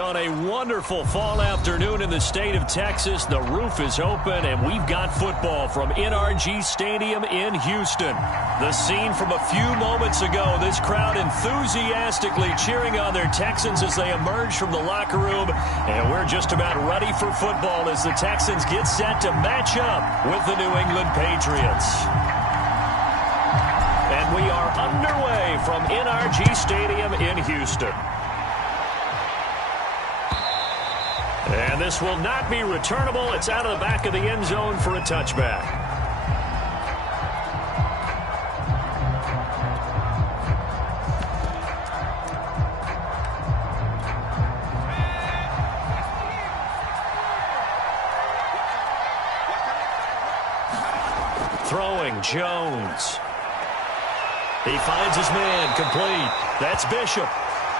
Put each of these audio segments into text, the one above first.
On a wonderful fall afternoon in the state of Texas, the roof is open, and we've got football from NRG Stadium in Houston. The scene from a few moments ago, this crowd enthusiastically cheering on their Texans as they emerge from the locker room, and we're just about ready for football as the Texans get set to match up with the New England Patriots. And we are underway from NRG Stadium in Houston. And this will not be returnable. It's out of the back of the end zone for a touchback. Throwing Jones. He finds his man, complete. That's Bishop.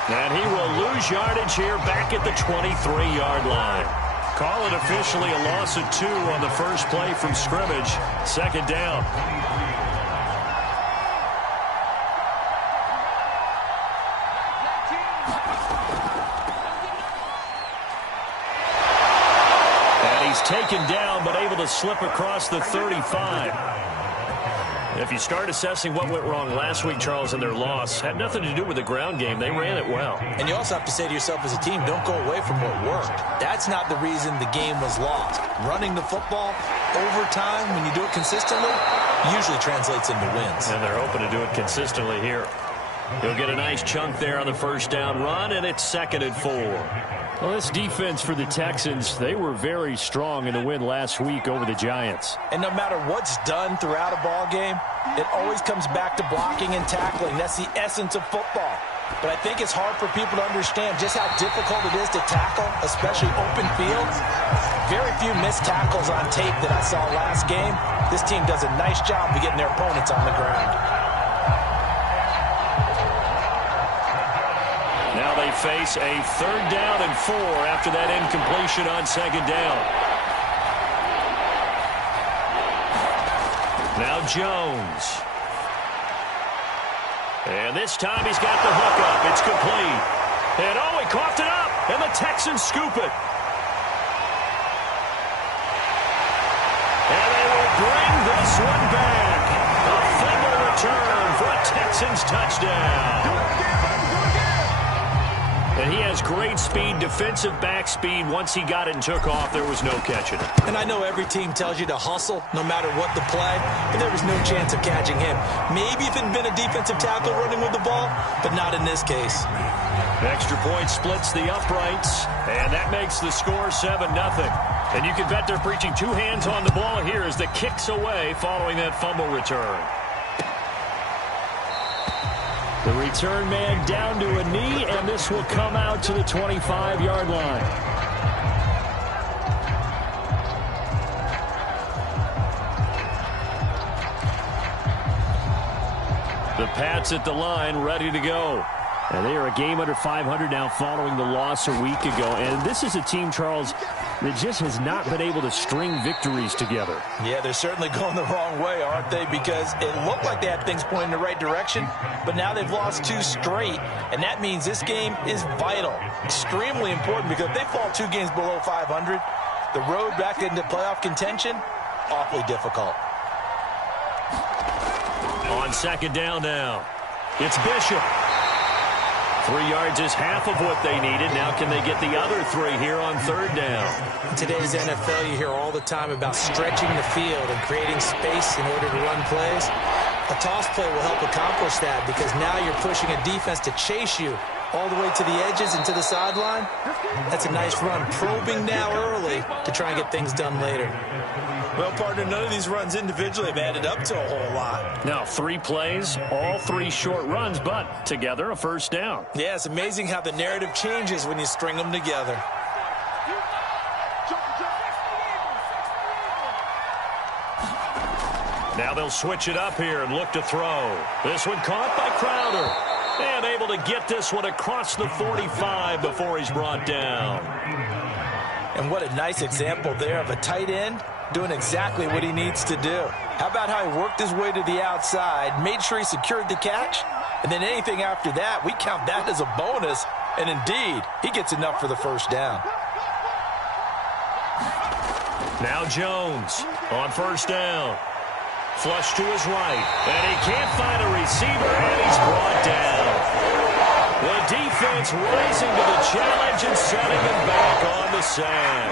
And he will lose yardage here back at the 23-yard line. Call it officially a loss of 2 on the first play from scrimmage. Second down. And he's taken down but able to slip across the 35. If you start assessing what went wrong last week, Charles, in their loss, had nothing to do with the ground game. They ran it well. And you also have to say to yourself as a team, don't go away from what worked. That's not the reason the game was lost. Running the football over time, when you do it consistently, usually translates into wins. And they're hoping to do it consistently here. He'll get a nice chunk there on the first down run, and it's 2nd and 4. Well, this defense for the Texans, they were very strong in the win last week over the Giants. And no matter what's done throughout a ball game, it always comes back to blocking and tackling. That's the essence of football. But I think it's hard for people to understand just how difficult it is to tackle, especially open fields. Very few missed tackles on tape that I saw last game. This team does a nice job of getting their opponents on the ground. Now they face a 3rd down and 4 after that incompletion on 2nd down. Now Jones. And this time he's got the hook up. It's complete. And oh, he coughed it up. And the Texans scoop it. And they will bring this one back. A fumble return for a Texans touchdown. And he has great speed, defensive back speed. Once he got it and took off, there was no catching it. And I know every team tells you to hustle no matter what the play, but there was no chance of catching him. Maybe if it had been a defensive tackle running with the ball, but not in this case. Extra point splits the uprights, and that makes the score 7-0. And you can bet they're preaching 2 hands on the ball here as the kick's away following that fumble return. The return man down to a knee, and this will come out to the 25-yard line. The Pats at the line, ready to go. And they are a game under 500 now following the loss a week ago. And this is a team, Charles, that just has not been able to string victories together. Yeah, they're certainly going the wrong way, aren't they? Because it looked like they had things pointing in the right direction, but now they've lost 2 straight, and that means this game is vital, extremely important, because if they fall 2 games below 500, the road back into playoff contention, awfully difficult. On 2nd down now, it's Bishop. 3 yards is half of what they needed. Now can they get the other 3 here on 3rd down? In today's NFL, you hear all the time about stretching the field and creating space in order to run plays. A toss play will help accomplish that because now you're pushing a defense to chase you all the way to the edges and to the sideline. That's a nice run, probing now early to try and get things done later. Well, partner, none of these runs individually have added up to a whole lot. Now, 3 plays, all 3 short runs, but together a 1st down. Yeah, it's amazing how the narrative changes when you string them together. Now they'll switch it up here and look to throw. This one caught by Crowder. And able to get this one across the 45 before he's brought down. And what a nice example there of a tight end doing exactly what he needs to do. How about how he worked his way to the outside, made sure he secured the catch, and then anything after that, we count that as a bonus And indeed, he gets enough for the first down. Now Jones on first down. Flush to his right. And he can't find a receiver, and he's brought down. The defense rising to the challenge and setting him back on the sack.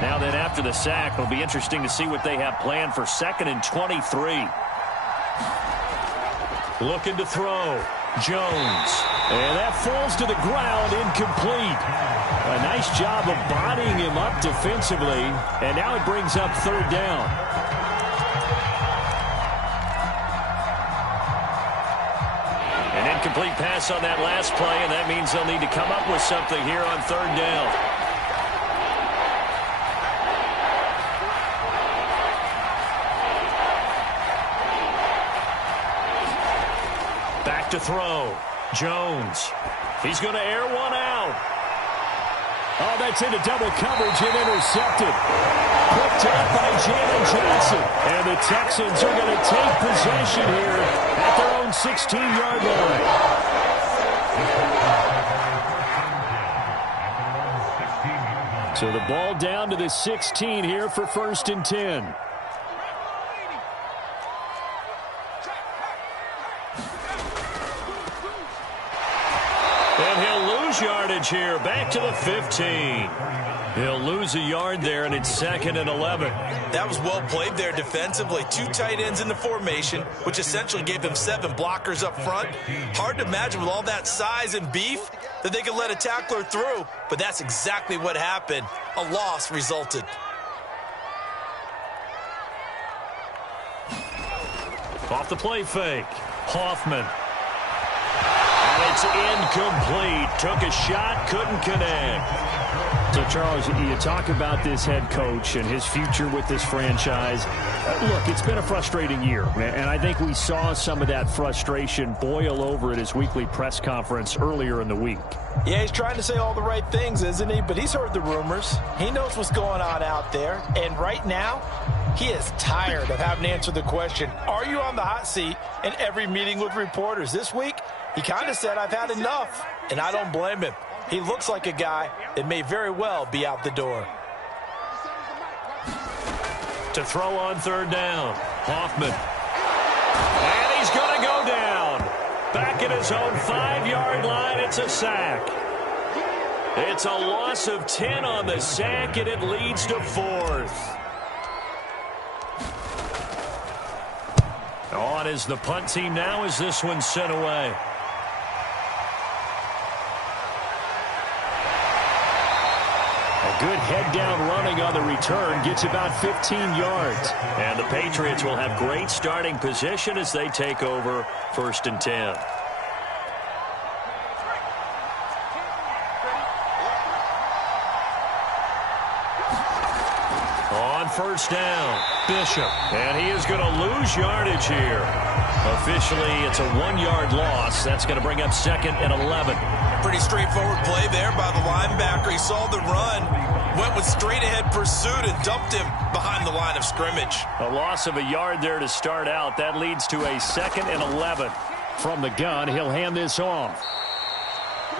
Now then, after the sack, it'll be interesting to see what they have planned for 2nd and 23. Looking to throw. Jones. And that falls to the ground, incomplete. A nice job of bodying him up defensively. And now it brings up 3rd down. An incomplete pass on that last play, and that means they'll need to come up with something here on 3rd down. Back to throw. Jones. He's going to air one out. Oh, that's into double coverage and intercepted. Picked up by Jalen Johnson. And the Texans are going to take possession here at their own 16-yard line. So the ball down to the 16 here for 1st and 10. And he'll lose yardage here, back to the 15. He'll lose a yard there, and it's 2nd and 11. That was well played there defensively. 2 tight ends in the formation, which essentially gave them 7 blockers up front. Hard to imagine with all that size and beef that they could let a tackler through, but that's exactly what happened. A loss resulted. Off the play fake. Hoffman. And it's incomplete. Took a shot, couldn't connect. So, Charles, you talk about this head coach and his future with this franchise. Look, it's been a frustrating year, and I think we saw some of that frustration boil over at his weekly press conference earlier in the week. Yeah, he's trying to say all the right things, isn't he? But he's heard the rumors. He knows what's going on out there. And right now, he is tired of having to answer the question, are you on the hot seat in every meeting with reporters? This week, he kind of said, I've had enough, and I don't blame him. He looks like a guy that may very well be out the door. To throw on 3rd down, Hoffman. And he's going to go down. Back at his own 5-yard line, it's a sack. It's a loss of 10 on the sack, and it leads to 4th. On is the punt team now as this one's sent away. A good head-down running on the return gets about 15 yards. And the Patriots will have great starting position as they take over 1st and 10. On 1st down, Bishop. And he is going to lose yardage here. Officially, it's a 1-yard loss. That's going to bring up 2nd and 11. Pretty straightforward play there by the linebacker. He saw the run, went with straight-ahead pursuit, and dumped him behind the line of scrimmage. A loss of a yard there to start out. That leads to a 2nd and 11. From the gun, he'll hand this off.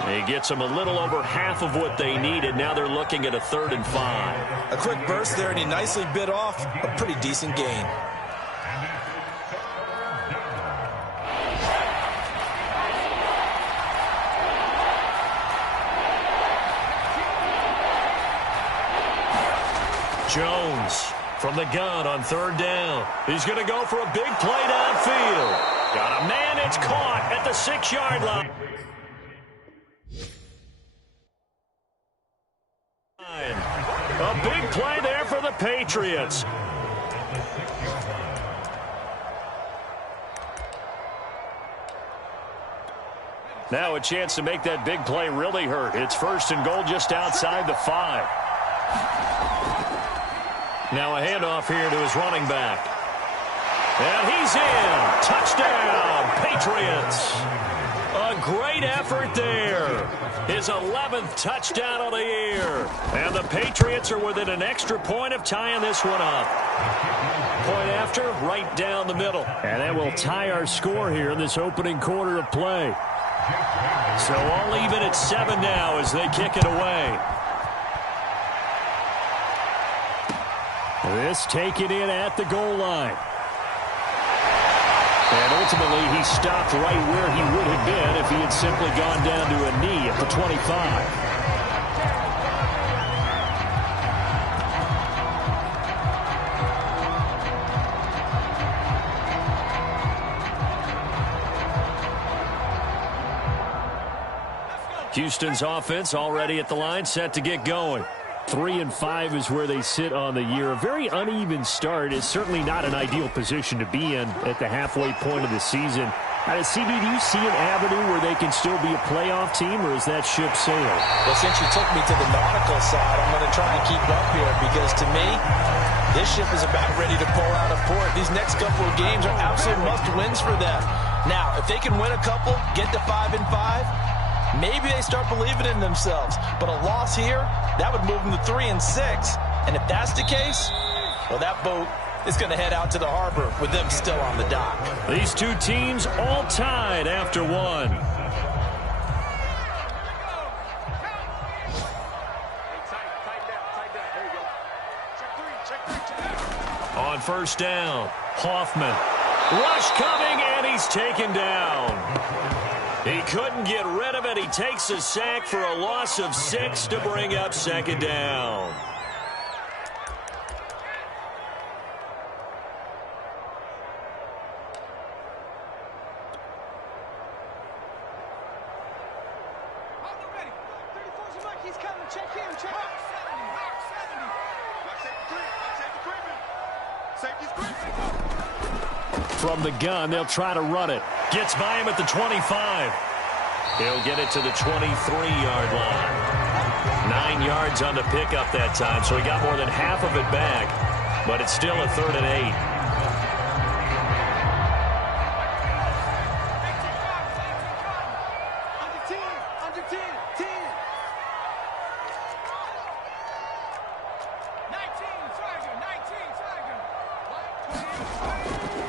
He gets them a little over half of what they needed. Now they're looking at a 3rd and 5. A quick burst there, and he nicely bit off a pretty decent gain. Jones from the gun on 3rd down. He's going to go for a big play downfield. Got a man, it's caught at the 6-yard line. A big play there for the Patriots. Now a chance to make that big play really hurt. It's 1st and goal just outside the 5. Now a handoff here to his running back. And he's in. Touchdown, Patriots. A great effort there. His 11th touchdown of the year. And the Patriots are within an extra point of tying this one up. Point after, right down the middle. And that will tie our score here in this opening quarter of play. So all even at 7 now as they kick it away. This taken in at the goal line. And ultimately, he stopped right where he would have been if he had simply gone down to a knee at the 25. Houston's offense already at the line, set to get going. 3-5 is where they sit on the year. A very uneven start is certainly not an ideal position to be in at the halfway point of the season. CB, do you see an avenue where they can still be a playoff team, or is that ship sailed? Well, since you took me to the nautical side, I'm going to try and keep up here because, to me, this ship is about ready to pull out of port. These next couple of games are absolute must-wins for them. Now, if they can win a couple, get to 5-5, maybe they start believing in themselves. But a loss here, that would move them to 3-6. And if that's the case, well, that boat is going to head out to the harbor with them still on the dock. These two teams all tied after one. On first down, Hoffman. Rush coming, and he's taken down. He couldn't get rid of it. He takes a sack for a loss of 6 to bring up second down. From the gun, they'll try to run it. Gets by him at the 25. He'll get it to the 23-yard line. 9 yards on the pickup that time, so he got more than half of it back. But it's still a 3rd and 8.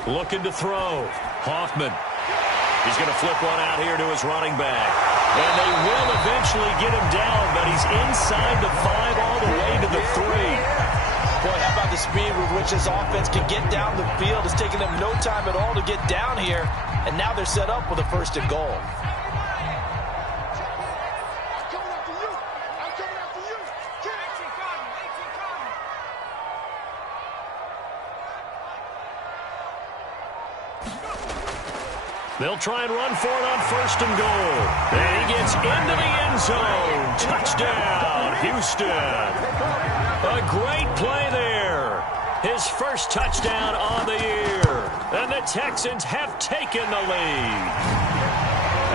Looking to throw. Hoffman. He's going to flip one out here to his running back. And they will eventually get him down, but he's inside the 5 all the way to the 3. Boy, how about the speed with which this offense can get down the field? It's taken them no time at all to get down here. And now they're set up with a 1st and goal. They'll try and run for it on 1st and goal. And he gets into the end zone. Touchdown, Houston. A great play there. His first touchdown on the year. And the Texans have taken the lead.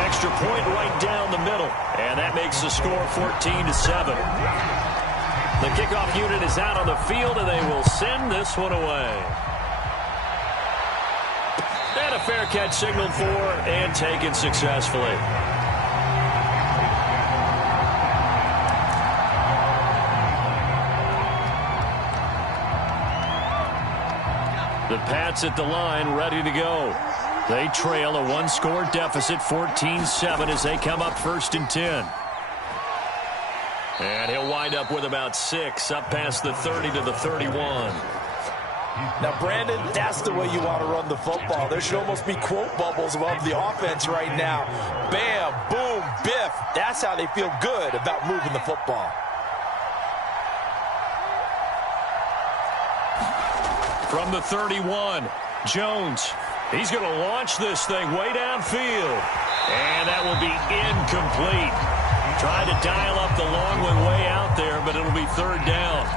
Extra point right down the middle. And that makes the score 14-7. The kickoff unit is out on the field, and they will send this one away. And a fair catch signaled for and taken successfully. The Pats at the line ready to go. They trail a 1-score deficit, 14-7, as they come up 1st and 10. And he'll wind up with about 6 up past the 30 to the 31. Now, Brandon, that's the way you want to run the football. There should almost be quote bubbles above the offense right now. Bam, boom, biff. That's how they feel good about moving the football. From the 31, Jones. He's going to launch this thing way downfield. And that will be incomplete. Tried to dial up the long one way out there, but it'll be 3rd down.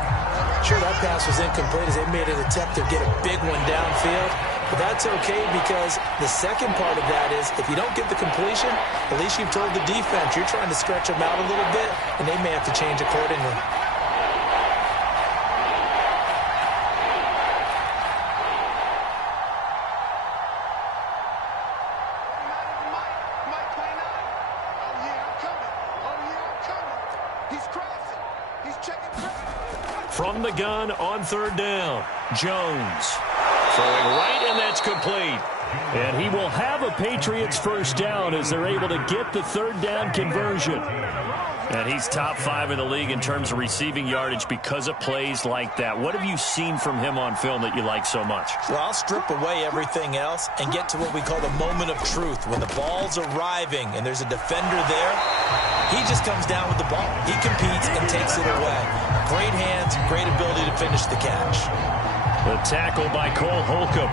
Sure, that pass was incomplete as they made an attempt to get a big one downfield. But that's okay because the second part of that is if you don't get the completion, at least you've told the defense you're trying to stretch them out a little bit, and they may have to change accordingly. from the gun on third down. Jones throwing right, and that's complete. And he will have a Patriots first down as they're able to get the third down conversion. And he's top 5 in the league in terms of receiving yardage because of plays like that. What have you seen from him on film that you like so much? Well, I'll strip away everything else and get to what we call the moment of truth. When the ball's arriving and there's a defender there, he just comes down with the ball. He competes and takes it away. Great hands, great ability to finish the catch. The tackle by Cole Holcomb.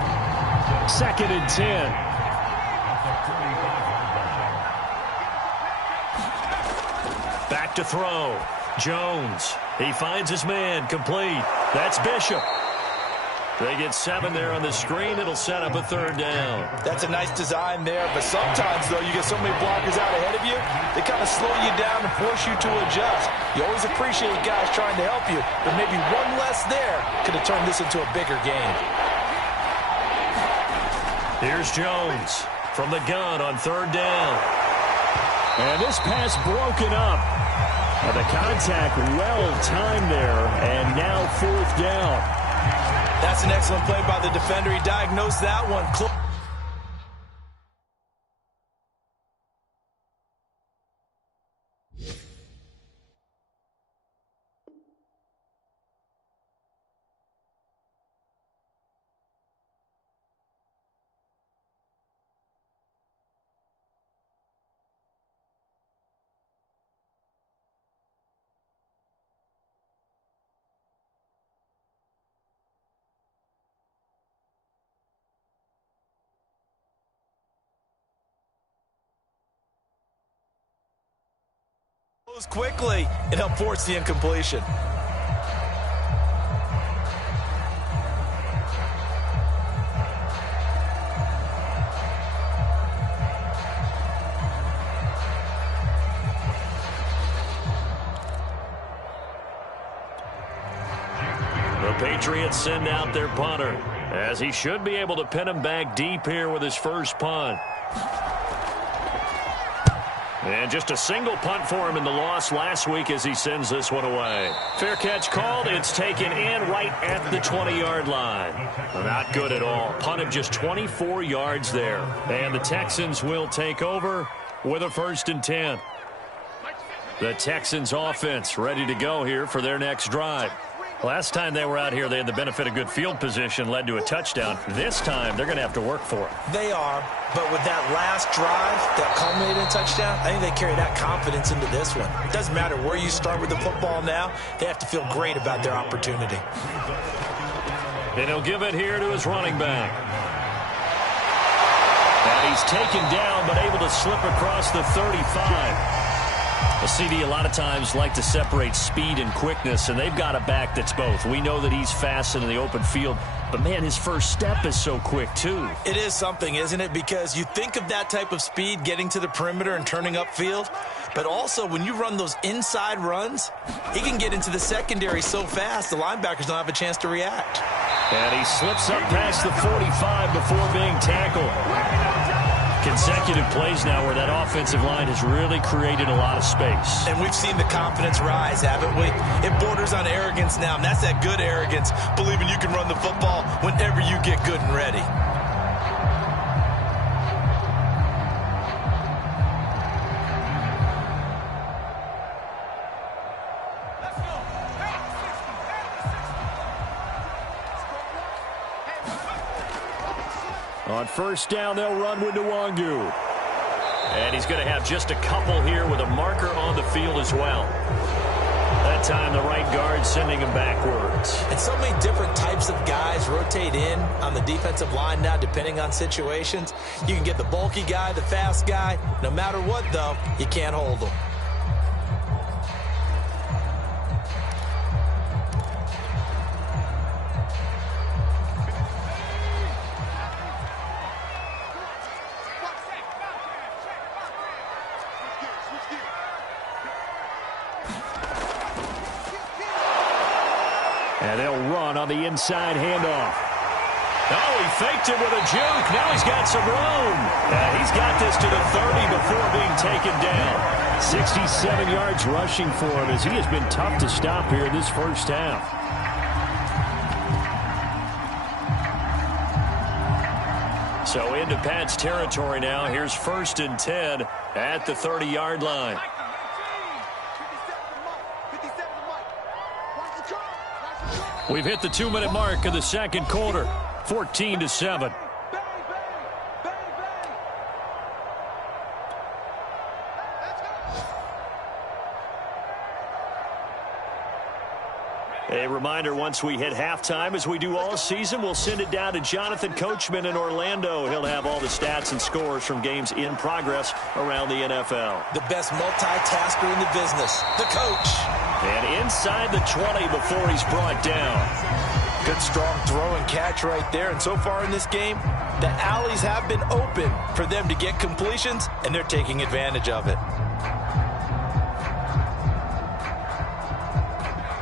2nd and 10. Back to throw. Jones. He finds his man. Complete. That's Bishop. They get 7 there on the screen. It'll set up a third down. That's a nice design there, but sometimes, though, you get so many blockers out ahead of you, they kind of slow you down and force you to adjust. You always appreciate guys trying to help you, but maybe one less there could have turned this into a bigger game. Here's Jones from the gun on third down. And this pass broken up. And the contact well-timed there, and now 4th down. That's an excellent play by the defender. He diagnosed that one. Quickly and help force the incompletion. The Patriots send out their punter, as he should be able to pin him back deep here with his first punt. And just a single punt for him in the loss last week as he sends this one away. Fair catch called. It's taken in right at the 20-yard line. Not good at all. Punt of just 24 yards there. And the Texans will take over with a 1st and 10. The Texans offense ready to go here for their next drive. Last time they were out here, they had the benefit of good field position, led to a touchdown. This time, they're going to have to work for it. They are, but with that last drive that culminated in a touchdown, I think they carry that confidence into this one. It doesn't matter where you start with the football now. They have to feel great about their opportunity. And he'll give it here to his running back. And he's taken down, but able to slip across the 35. A CD a lot of times like to separate speed and quickness, and they've got a back that's both. We know that he's fast in the open field, but, man, his first step is so quick, too. It is something, isn't it? Because you think of that type of speed getting to the perimeter and turning upfield, but also when you run those inside runs, he can get into the secondary so fast the linebackers don't have a chance to react. And he slips up past the 45 before being tackled. Consecutive plays now where that offensive line has really created a lot of space. And we've seen the confidence rise, haven't we? It borders on arrogance now, and that's that good arrogance, believing you can run the football whenever you get good and ready. On first down, they'll run with Nwangu. And he's going to have just a couple here with a marker on the field as well. That time, the right guard sending him backwards. And so many different types of guys rotate in on the defensive line now, depending on situations. You can get the bulky guy, the fast guy. No matter what, though, you can't hold them. And they'll run on the inside handoff. Oh, he faked it with a juke. Now he's got some room. And he's got this to the 30 before being taken down. 67 yards rushing for him as he has been tough to stop here this first half. So into Pat's territory now. Here's 1st and 10 at the 30-yard line. We've hit the 2-minute mark of the second quarter. 14-7. A reminder, once we hit halftime, as we do all season, we'll send it down to Jonathan Coachman in Orlando. He'll have all the stats and scores from games in progress around the NFL. The best multitasker in the business, the coach. And inside the 20 before he's brought down. Good strong throw and catch right there. And so far in this game, the alleys have been open for them to get completions, and they're taking advantage of it.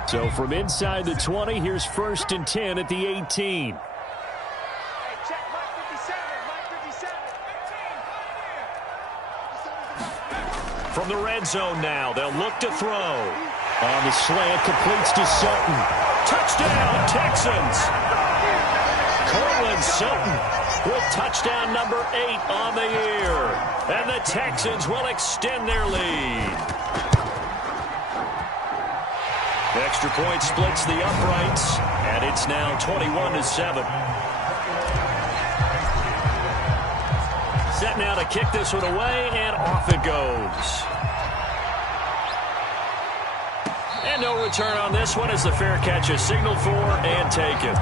So from inside the 20, here's 1st and 10 at the 18. From the red zone now, they'll look to throw. On the slant, completes to Sutton. Touchdown, Texans! Cortland Sutton with touchdown number 8 on the year. And the Texans will extend their lead. The extra point splits the uprights, and it's now 21-7. Set now to kick this one away, and off it goes. And no return on this one as the fair catch is signaled for and taken.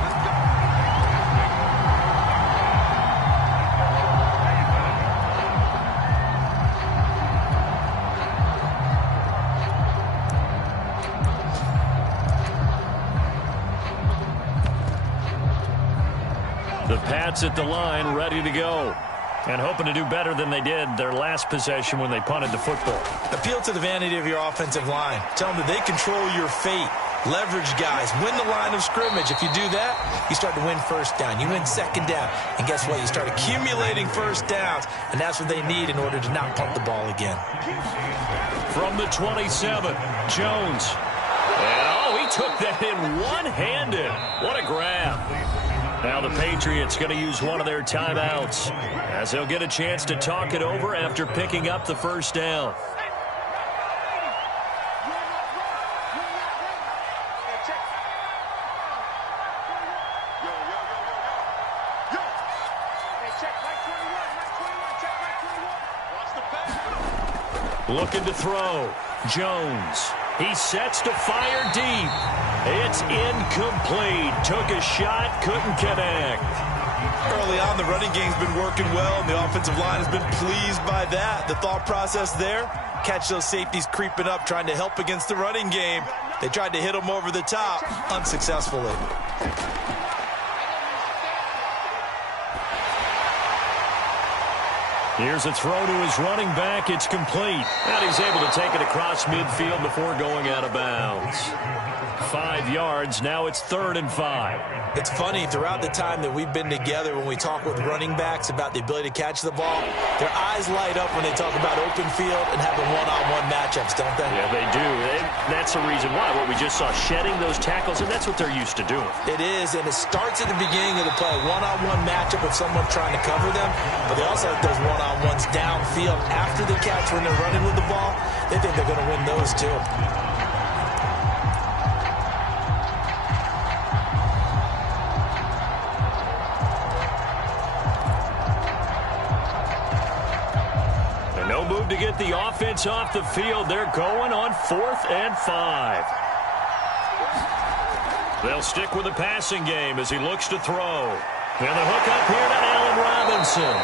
The Pats at the line, ready to go. And hoping to do better than they did their last possession when they punted the football. Appeal to the vanity of your offensive line. Tell them that they control your fate. Leverage guys. Win the line of scrimmage. If you do that, you start to win first down. You win second down. And guess what? You start accumulating first downs. And that's what they need in order to not punt the ball again. From the 27, Jones. And he took that in one-handed. What a grab. Now the Patriots going to use one of their timeouts as they'll get a chance to talk it over after picking up the first down. Looking to throw. Jones. He sets to fire deep. It's incomplete. Took a shot, couldn't connect. Early on, the running game's been working well, and the offensive line has been pleased by that. The thought process there, catch those safeties creeping up, trying to help against the running game. They tried to hit them over the top, unsuccessfully. Here's a throw to his running back. It's complete. And he's able to take it across midfield before going out of bounds. 5 yards. Now it's 3rd and 5. It's funny, throughout the time that we've been together, when we talk with running backs about the ability to catch the ball, their eyes light up when they talk about open field and having one-on-one matchups, don't they? Yeah, they do. That's the reason why. What we just saw, shedding those tackles, and that's what they're used to doing. It is, and it starts at the beginning of the play. One-on-one matchup with someone trying to cover them, but they also have those one-on-ones downfield after the catch when they're running with the ball. They think they're going to win those too. No move to get the offense off the field. They're going on 4th and 5. They'll stick with the passing game as he looks to throw. And the hook up here to Allen Robinson.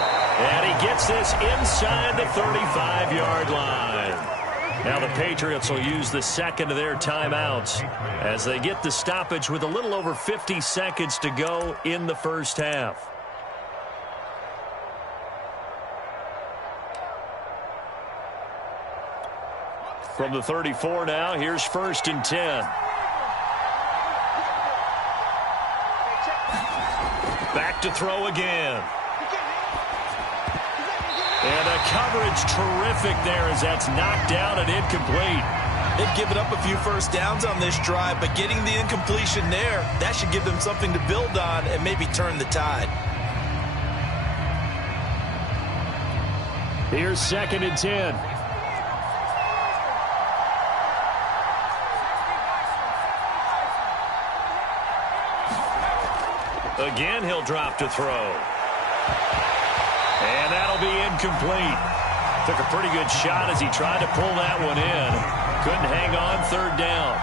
And he gets this inside the 35-yard line. Now the Patriots will use the second of their timeouts as they get the stoppage with a little over 50 seconds to go in the first half. From the 34 now, here's 1st and 10. Back to throw again. And the coverage terrific there as that's knocked down and incomplete. They've given up a few first downs on this drive, but getting the incompletion there, that should give them something to build on and maybe turn the tide. Here's 2nd and 10. Again, he'll drop to throw. And that'll be incomplete. Took a pretty good shot as he tried to pull that one in. Couldn't hang on 3rd down.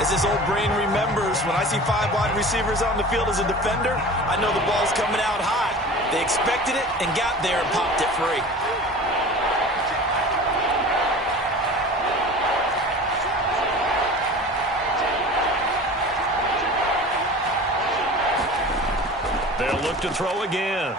As his old brain remembers, when I see 5 wide receivers on the field as a defender, I know the ball's coming out hot. They expected it and got there and popped it free. They'll look to throw again.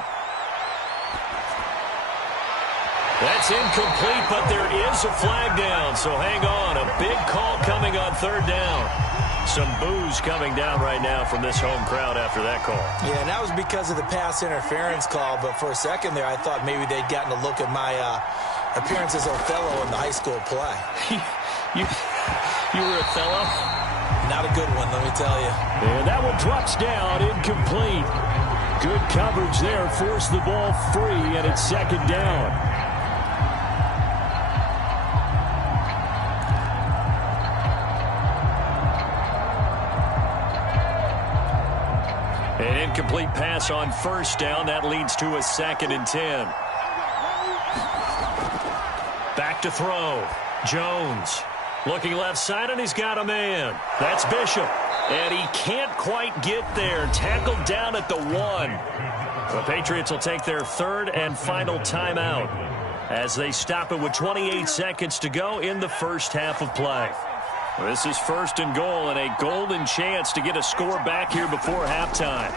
That's incomplete, but there is a flag down, so hang on. A big call coming on 3rd down. Some boos coming down right now from this home crowd after that call. Yeah, and that was because of the pass interference call, but for a second there, I thought maybe they'd gotten a look at my appearance as Othello in the high school play. You were Othello? Not a good one, let me tell you. And that one drops down, incomplete. Good coverage there, forced the ball free, and it's 2nd down. An incomplete pass on 1st down. That leads to a 2nd and 10. Back to throw. Jones looking left side, and he's got a man. That's Bishop. And he can't quite get there. Tackled down at the 1. The Patriots will take their 3rd and final timeout as they stop it with 28 seconds to go in the first half of play. This is 1st and goal and a golden chance to get a score back here before halftime.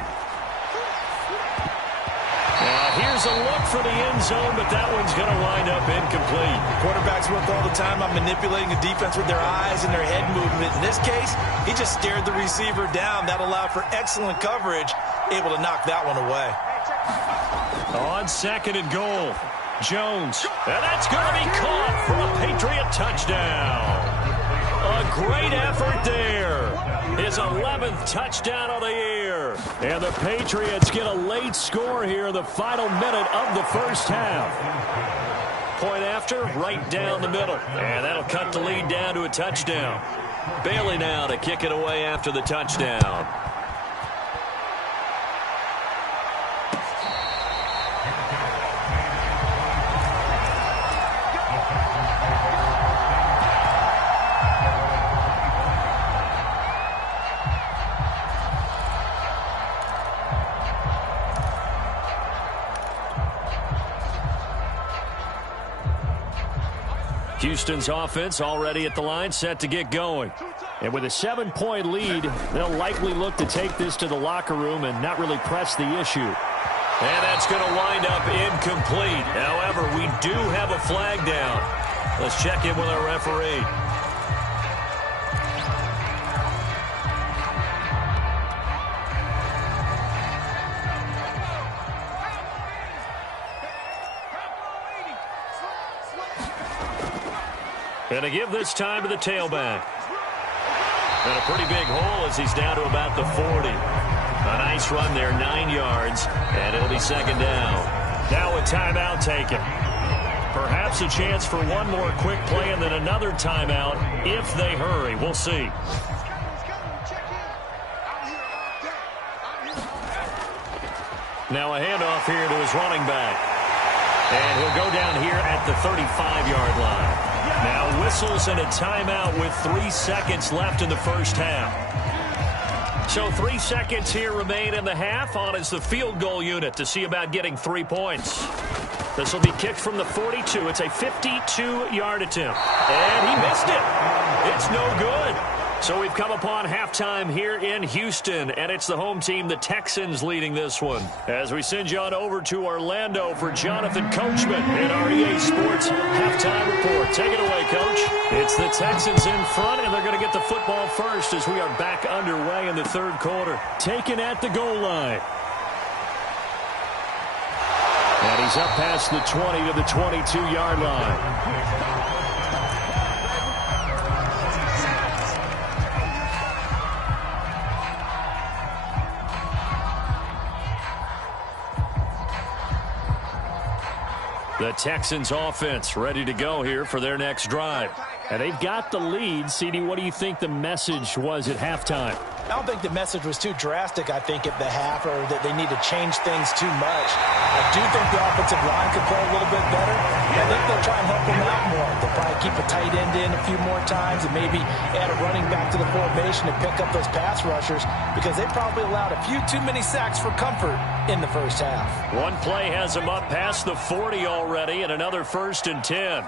Now here's a look for the end zone, but that one's going to wind up incomplete. Quarterbacks work all the time on manipulating the defense with their eyes and their head movement. In this case, he just stared the receiver down. That allowed for excellent coverage, able to knock that one away. On 2nd and goal, Jones. And that's going to be caught for a Patriot touchdown. A great effort there. His 11th touchdown of the year. And the Patriots get a late score here in the final minute of the first half. Point after, right down the middle. And that'll cut the lead down to a touchdown. Bailey now to kick it away after the touchdown. Houston's offense already at the line, set to get going. And with a 7-point lead, they'll likely look to take this to the locker room and not really press the issue. And that's going to wind up incomplete. However, we do have a flag down. Let's check in with our referee. And to give this time to the tailback. And a pretty big hole as he's down to about the 40. A nice run there, 9 yards, and it'll be 2nd down. Now a timeout taken. Perhaps a chance for one more quick play and then another timeout if they hurry. We'll see. Now a handoff here to his running back. And he'll go down here at the 35-yard line. Now whistles and a timeout with 3 seconds left in the first half. So 3 seconds here remain in the half. On is the field goal unit to see about getting 3 points. This will be kicked from the 42. It's a 52-yard attempt. And he missed it. It's no good. So we've come upon halftime here in Houston, and it's the home team, the Texans, leading this one. As we send you on over to Orlando for Jonathan Coachman in our EA Sports halftime report. Take it away, Coach. It's the Texans in front, and they're going to get the football first as we are back underway in the 3rd quarter. Taken at the goal line. And he's up past the 20 to the 22-yard line. The Texans offense ready to go here for their next drive. And they've got the lead. CD, what do you think the message was at halftime? I don't think the message was too drastic, I think, at the half, or that they need to change things too much. I do think the offensive line could play a little bit better. I think they'll try and help them out more. They'll probably keep a tight end in a few more times and maybe add a running back to the formation to pick up those pass rushers, because they probably allowed a few too many sacks for comfort in the first half. One play has them up past the 40 already, and another 1st and 10.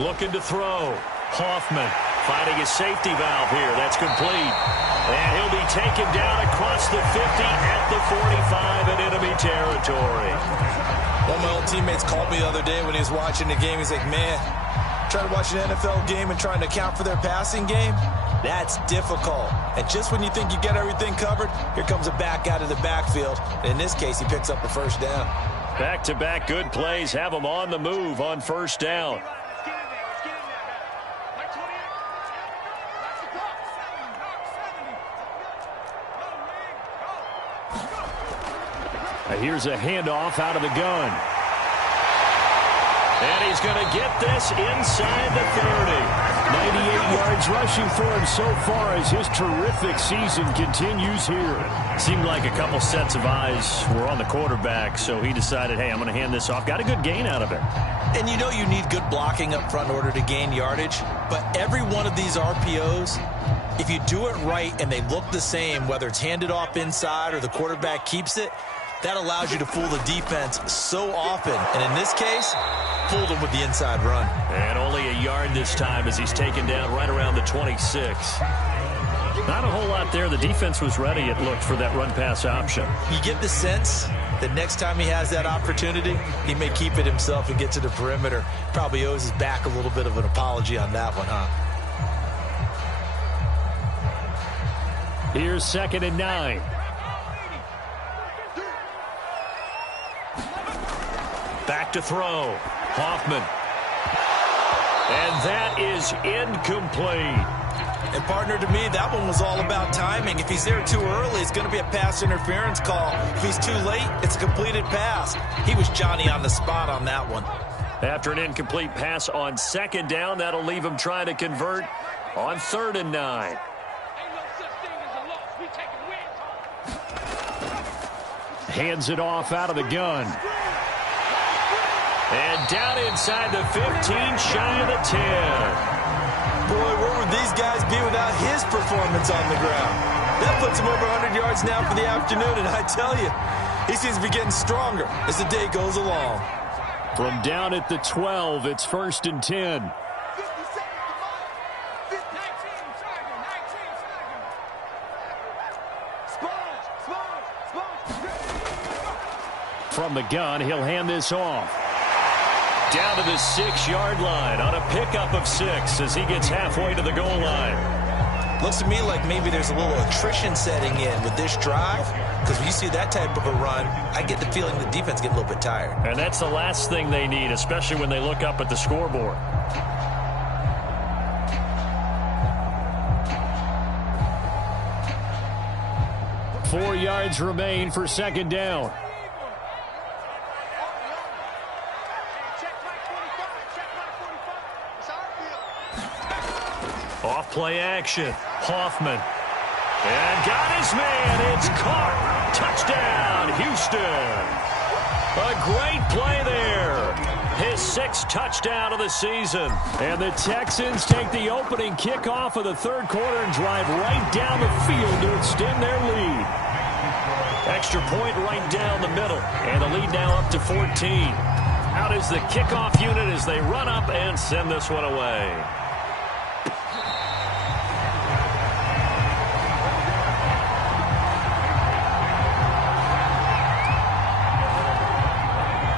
Looking to throw. Hoffman finding a safety valve here. That's complete. And he'll be taken down across the 50 at the 45 in enemy territory. One of my old teammates called me the other day when he was watching the game. He's like, man, trying to watch an NFL game and trying to account for their passing game, that's difficult. And just when you think you get everything covered, here comes a back out of the backfield. In this case, he picks up a first down. Back-to-back good plays have them on the move on first down. Here's a handoff out of the gun. And he's going to get this inside the 30. 98 yards rushing for him so far as his terrific season continues here. Seemed like a couple sets of eyes were on the quarterback, so he decided, hey, I'm going to hand this off. Got a good gain out of it. And you know you need good blocking up front in order to gain yardage, but every one of these RPOs, if you do it right and they look the same, whether it's handed off inside or the quarterback keeps it, that allows you to fool the defense so often. And in this case, fooled him with the inside run. And only a yard this time as he's taken down right around the 26. Not a whole lot there. The defense was ready, it looked, for that run-pass option. You get the sense that next time he has that opportunity, he may keep it himself and get to the perimeter. Probably owes his back a little bit of an apology on that one, huh? Here's 2nd and 9. Back to throw. Hoffman. And that is incomplete. And partner, to me, that one was all about timing. If he's there too early, it's going to be a pass interference call. If he's too late, it's a completed pass. He was Johnny on the spot on that one. After an incomplete pass on 2nd down, that'll leave him trying to convert on 3rd and 9. Hands it off out of the gun. And down inside the 15, shy of the 10. Boy, where would these guys be without his performance on the ground? That puts him over 100 yards now for the afternoon, and I tell you, he seems to be getting stronger as the day goes along. From down at the 12, it's 1st and 10. From the gun, he'll hand this off. Down to the 6-yard line on a pickup of 6 as he gets halfway to the goal line. Looks to me like maybe there's a little attrition setting in with this drive, because when you see that type of a run, I get the feeling the defense get a little bit tired. And that's the last thing they need, especially when they look up at the scoreboard. Four yards remain for 2nd down. Off-play action. Hoffman. And got his man. It's caught. Touchdown, Houston. A great play there. His 6th touchdown of the season. And the Texans take the opening kickoff of the 3rd quarter and drive right down the field to extend their lead. Extra point right down the middle. And the lead now up to 14. Out is the kickoff unit as they run up and send this one away.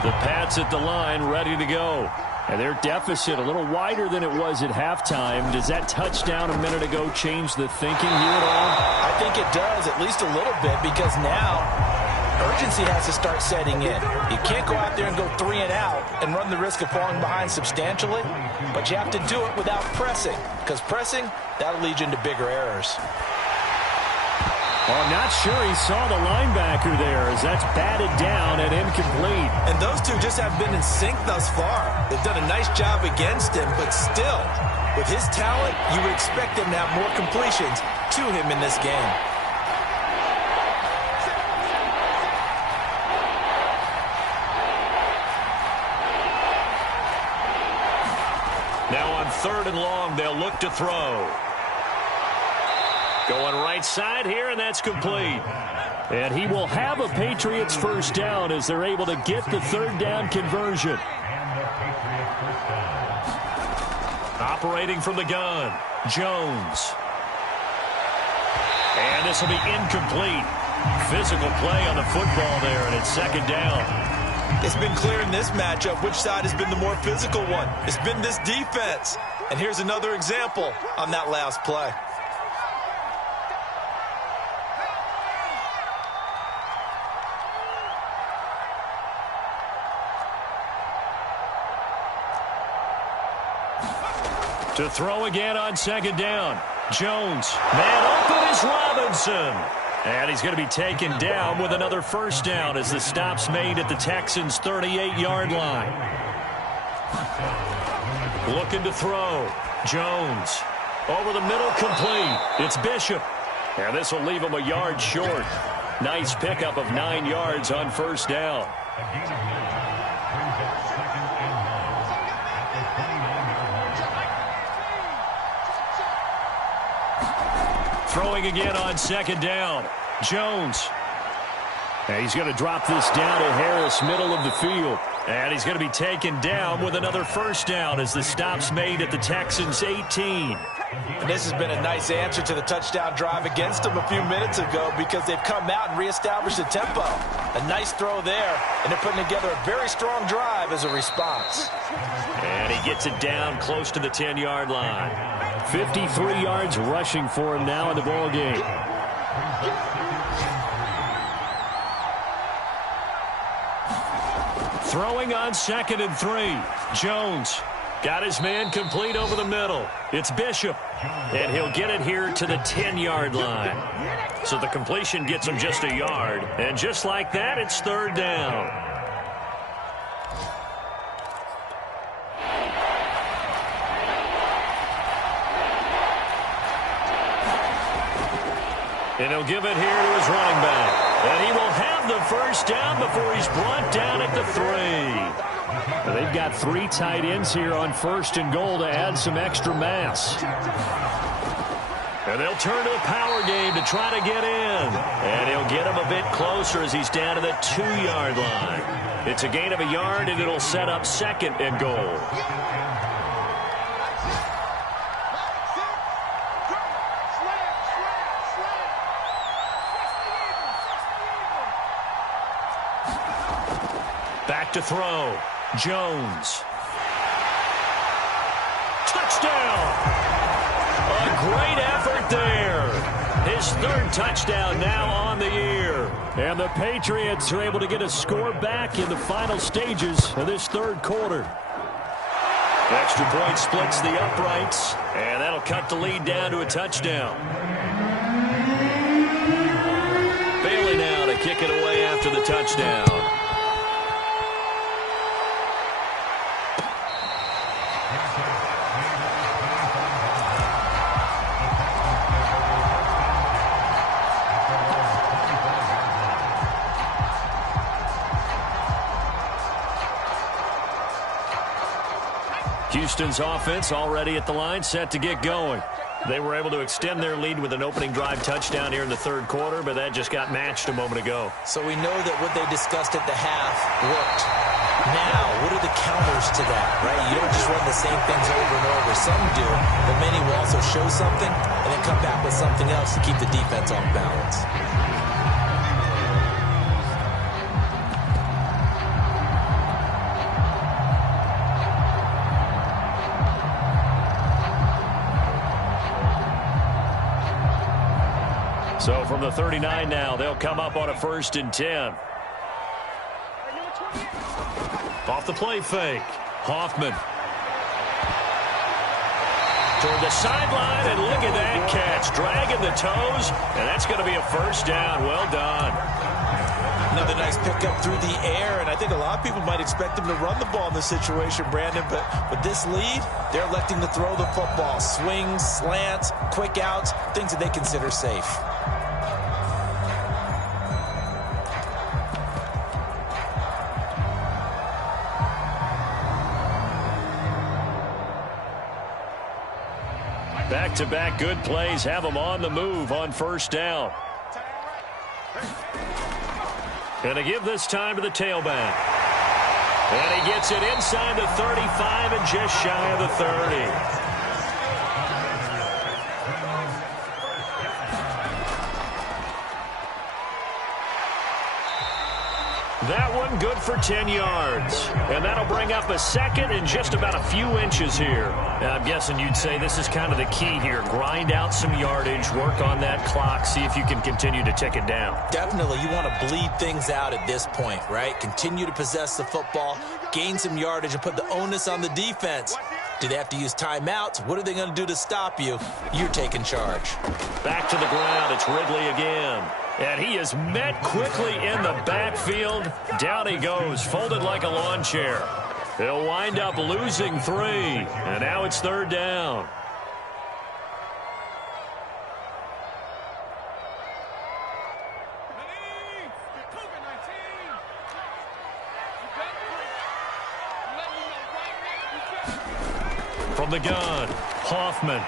The Pats at the line, ready to go. And their deficit a little wider than it was at halftime. Does that touchdown a minute ago change the thinking here at all? I think it does, at least a little bit, because now urgency has to start setting in. You can't go out there and go 3 and out and run the risk of falling behind substantially, but you have to do it without pressing, because pressing, that'll lead you into bigger errors. Well, I'm not sure he saw the linebacker there as that's batted down and incomplete. And those two just have been in sync thus far. They've done a nice job against him, but still, with his talent, you would expect him to have more completions to him in this game. Now on 3rd and long, they'll look to throw. Going right side here, and that's complete. And he will have a Patriots first down as they're able to get the 3rd down conversion. Operating from the gun, Jones. And this will be incomplete. Physical play on the football there, and it's 2nd down. It's been clear in this matchup which side has been the more physical one. It's been this defense. And here's another example on that last play. To throw again on 2nd down. Jones. Man open is Robinson. And he's going to be taken down with another first down as the stop's made at the Texans' 38-yard line. Looking to throw. Jones. Over the middle, complete. It's Bishop. And this will leave him a yard short. Nice pickup of 9 yards on first down. Throwing again on 2nd down. Jones. And he's going to drop this down to Harris, middle of the field. And he's going to be taken down with another first down as the stop's made at the Texans' 18. And this has been a nice answer to the touchdown drive against them a few minutes ago because they've come out and reestablished the tempo. A nice throw there, and they're putting together a very strong drive as a response. And he gets it down close to the 10-yard line. 53 yards rushing for him now in the ball game. Throwing on 2nd and 3. Jones got his man complete over the middle. It's Bishop. And he'll get it here to the 10-yard line. So the completion gets him just a yard. And just like that, it's 3rd down. And he'll give it here to his running back. And he will have the first down before he's brought down at the 3. Well, they've got 3 tight ends here on 1st and goal to add some extra mass. And they'll turn to the power game to try to get in. And he'll get him a bit closer as he's down to the 2-yard line. It's a gain of a yard, and it'll set up 2nd and goal. Back to throw. Jones. Touchdown! A great effort there. His 3rd touchdown now on the year. And the Patriots are able to get a score back in the final stages of this 3rd quarter. Extra point splits the uprights, and that'll cut the lead down to a touchdown. Bailey now to kick it away after the touchdown. Houston's offense already at the line, set to get going. They were able to extend their lead with an opening drive touchdown here in the 3rd quarter, but that just got matched a moment ago. So we know that what they discussed at the half worked. Now, what are the counters to that, right? You don't just run the same things over and over. Some do, but many will also show something and then come back with something else to keep the defense off balance. So from the 39 now, they'll come up on a 1st and 10. Off the play fake. Hoffman. toward the sideline, and look at that catch. Dragging the toes, and that's going to be a first down. Well done. Another nice pickup through the air, and I think a lot of people might expect him to run the ball in this situation, Brandon, but with this lead, they're electing to throw the football. Swings, slants, quick outs, things that they consider safe. Back-to-back good plays have them on the move on first down. Going to give this time to the tailback. And he gets it inside the 35 and just shy of the 30. That one good for 10 yards. And that'll bring up a second and just about a few inches here. Now, I'm guessing you'd say this is kind of the key here. Grind out some yardage, work on that clock, see if you can continue to tick it down. Definitely. You want to bleed things out at this point, right? Continue to possess the football, gain some yardage, and put the onus on the defense. Do they have to use timeouts? What are they going to do to stop you? You're taking charge. Back to the ground. It's Ridley again. And he is met quickly in the backfield. Down he goes, folded like a lawn chair. He'll wind up losing 3. And now it's third down. From the gun, Hoffman.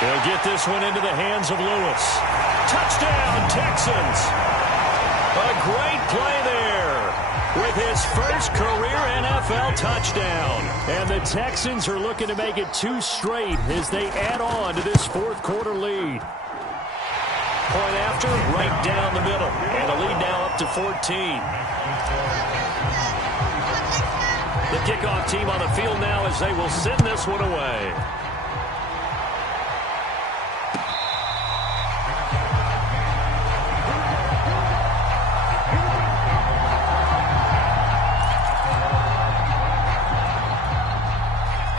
He'll get this one into the hands of Lewis. Touchdown, Texans. A great play there with his first career NFL touchdown. And the Texans are looking to make it 2 straight as they add on to this fourth quarter lead. Point after, right down the middle. And the lead now up to 14. The kickoff team on the field now as they will send this one away.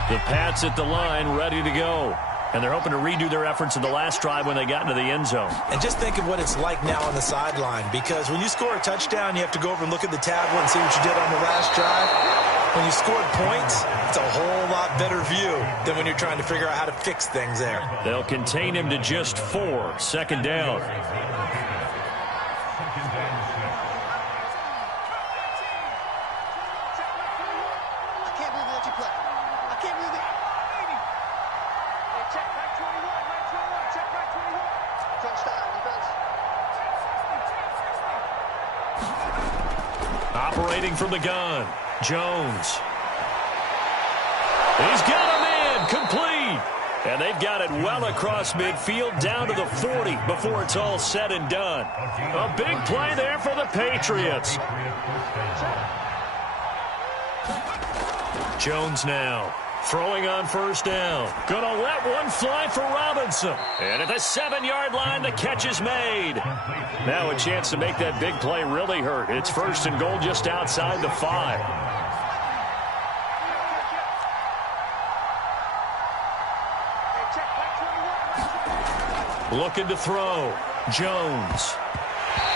The Pats at the line, ready to go. And they're hoping to redo their efforts in the last drive when they got into the end zone. And just think of what it's like now on the sideline, because when you score a touchdown, you have to go over and look at the tablet and see what you did on the last drive. When you scored points, it's a whole lot better view than when you're trying to figure out how to fix things there. They'll contain him to just 4. Second down. Operating from the gun, Jones. He's got him in, complete. And they've got it well across midfield, down to the 40 before it's all said and done. A big play there for the Patriots. Jones now. Throwing on first down. Gonna let one fly for Robinson. And at the 7-yard line, the catch is made. Now a chance to make that big play really hurt. It's first and goal just outside the 5. Looking to throw. Jones.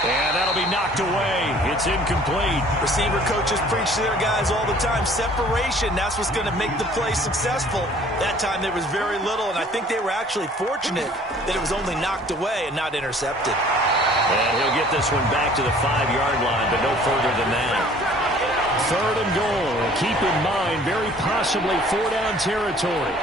And that'll be knocked away. It's incomplete. Receiver coaches preach to their guys all the time. Separation, that's what's going to make the play successful. That time there was very little, and I think they were actually fortunate that it was only knocked away and not intercepted. And he'll get this one back to the 5-yard line, but no further than that. Third and goal. Keep in mind, very possibly 4-down territory.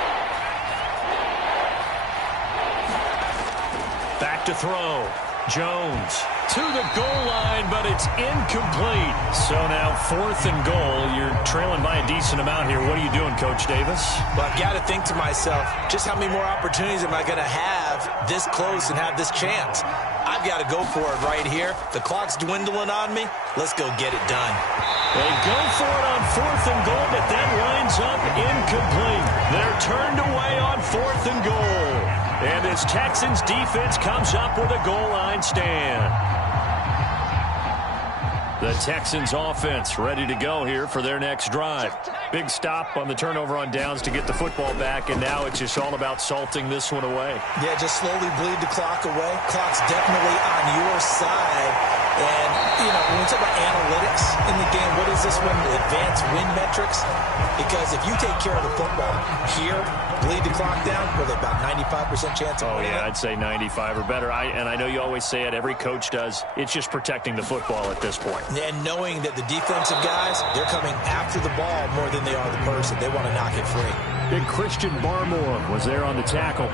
Back to throw. Jones to the goal line, but it's incomplete. So now 4th and goal. You're trailing by a decent amount here. What are you doing, Coach Davis? Well, I've got to think to myself, just how many more opportunities am I going to have this close and have this chance? I've got to go for it right here. The clock's dwindling on me. Let's go get it done. They go for it on 4th and goal, but that winds up incomplete. They're turned away on 4th and goal. And this Texans defense comes up with a goal line stand. The Texans offense ready to go here for their next drive. Big stop on the turnover on downs to get the football back, and now it's just all about salting this one away. Yeah, just slowly bleed the clock away. Clock's definitely on your side. And, you know, when we talk about analytics in the game, what is this one? Advanced win metrics? Because if you take care of the football here, bleed the clock down, with about 95% chance of winning. Oh, yeah, I'd say 95 or better. And I know you always say it, every coach does. It's just protecting the football at this point. And knowing that the defensive guys, they're coming after the ball more than they are the person. They want to knock it free. Big Christian Barmore was there on the tackle.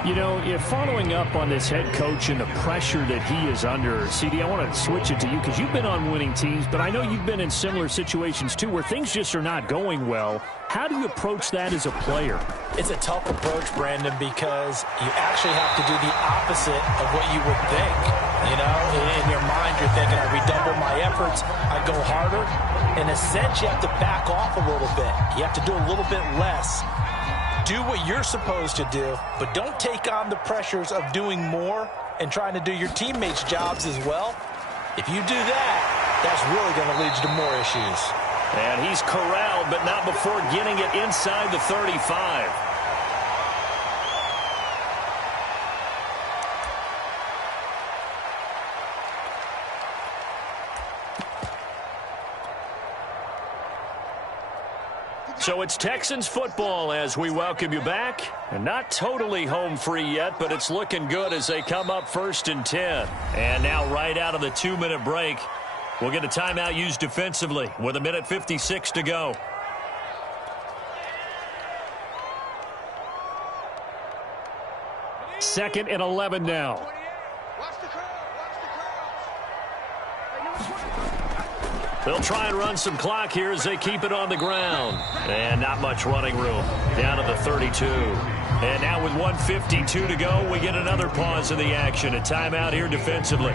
You know, if following up on this head coach and the pressure that he is under, CD, I want to switch it to you because you've been on winning teams, but I know you've been in similar situations too where things just are not going well. How do you approach that as a player? It's a tough approach, Brandon, because you actually have to do the opposite of what you would think. You know, in your mind, you're thinking, I redouble my efforts, I go harder. In a sense, you have to back off a little bit. You have to do a little bit less. Do what you're supposed to do, but don't take on the pressures of doing more and trying to do your teammates' jobs as well. If you do that, that's really going to lead you to more issues. And he's corralled, but not before getting it inside the 35. So it's Texans football as we welcome you back. And not totally home free yet, but it's looking good as they come up 1st and 10. And now right out of the 2-minute break, we'll get a timeout used defensively with 1:56 to go. Second and 11 now. They'll try and run some clock here as they keep it on the ground. And not much running room. Down to the 32. And now with 1:52 to go, we get another pause in the action. A timeout here defensively.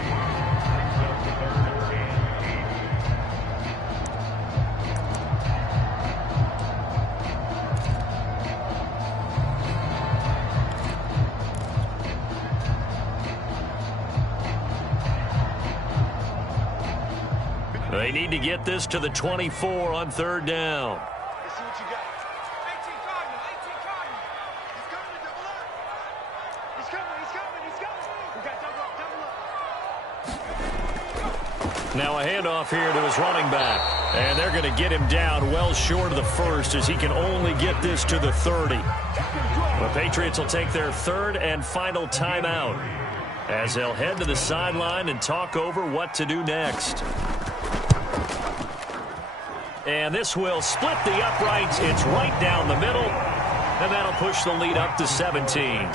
They need to get this to the 24 on 3rd down. Let's see what you got. 18 Cardinal, 18 Cardinal. He's coming, double up. He's coming, he's coming, he's coming. We got double up. Now a handoff here to his running back. And they're going to get him down well short of the 1st as he can only get this to the 30. The Patriots will take their 3rd and final timeout as they'll head to the sideline and talk over what to do next. And this will split the uprights. It's right down the middle. And that'll push the lead up to 17.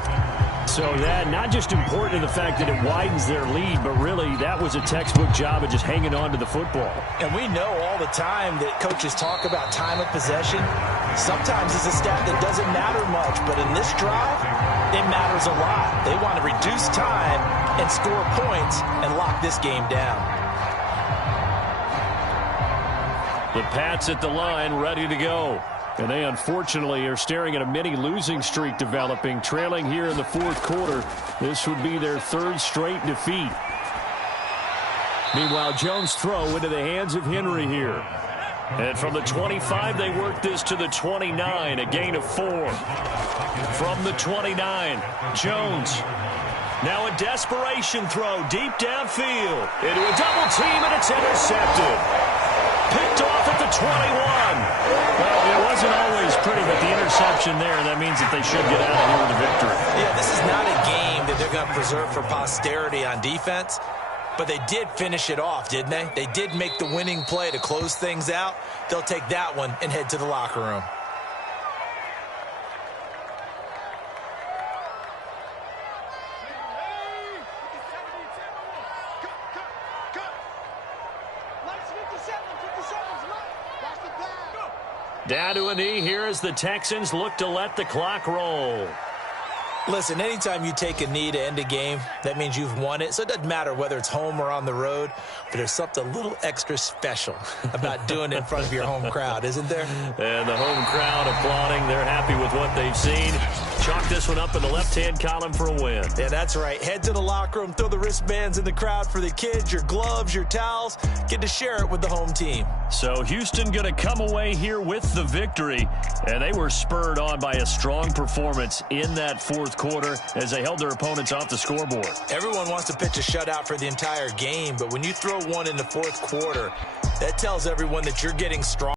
So that not just important in the fact that it widens their lead, but really that was a textbook job of just hanging on to the football. And we know all the time that coaches talk about time of possession. Sometimes it's a stat that doesn't matter much, but in this drive, it matters a lot. They want to reduce time and score points and lock this game down. The Pats at the line, ready to go. And they unfortunately are staring at a mini losing streak developing, trailing here in the 4th quarter. This would be their 3rd straight defeat. Meanwhile, Jones' throw into the hands of Henry here. And from the 25, they work this to the 29, a gain of 4. From the 29, Jones. Now a desperation throw deep downfield into a double team, and it's intercepted. Picked off at the 21. Well, it wasn't always pretty, but the interception there, that means that they should get out of here with a victory. Yeah, this is not a game that they're going to preserve for posterity on defense, but they did finish it off, didn't they? They did make the winning play to close things out. They'll take that one and head to the locker room. Down to a knee here as the Texans look to let the clock roll. Listen, anytime you take a knee to end a game, that means you've won it. So it doesn't matter whether it's home or on the road, but there's something a little extra special about doing it in front of your home crowd, isn't there? And the home crowd applauding. They're happy with what they've seen. Chalk this one up in the left-hand column for a win. Yeah, that's right. Head to the locker room, throw the wristbands in the crowd for the kids, your gloves, your towels. Get to share it with the home team. So Houston going to come away here with the victory, and they were spurred on by a strong performance in that fourth quarter as they held their opponents off the scoreboard. Everyone wants to pitch a shutout for the entire game, but when you throw one in the fourth quarter, that tells everyone that you're getting strong.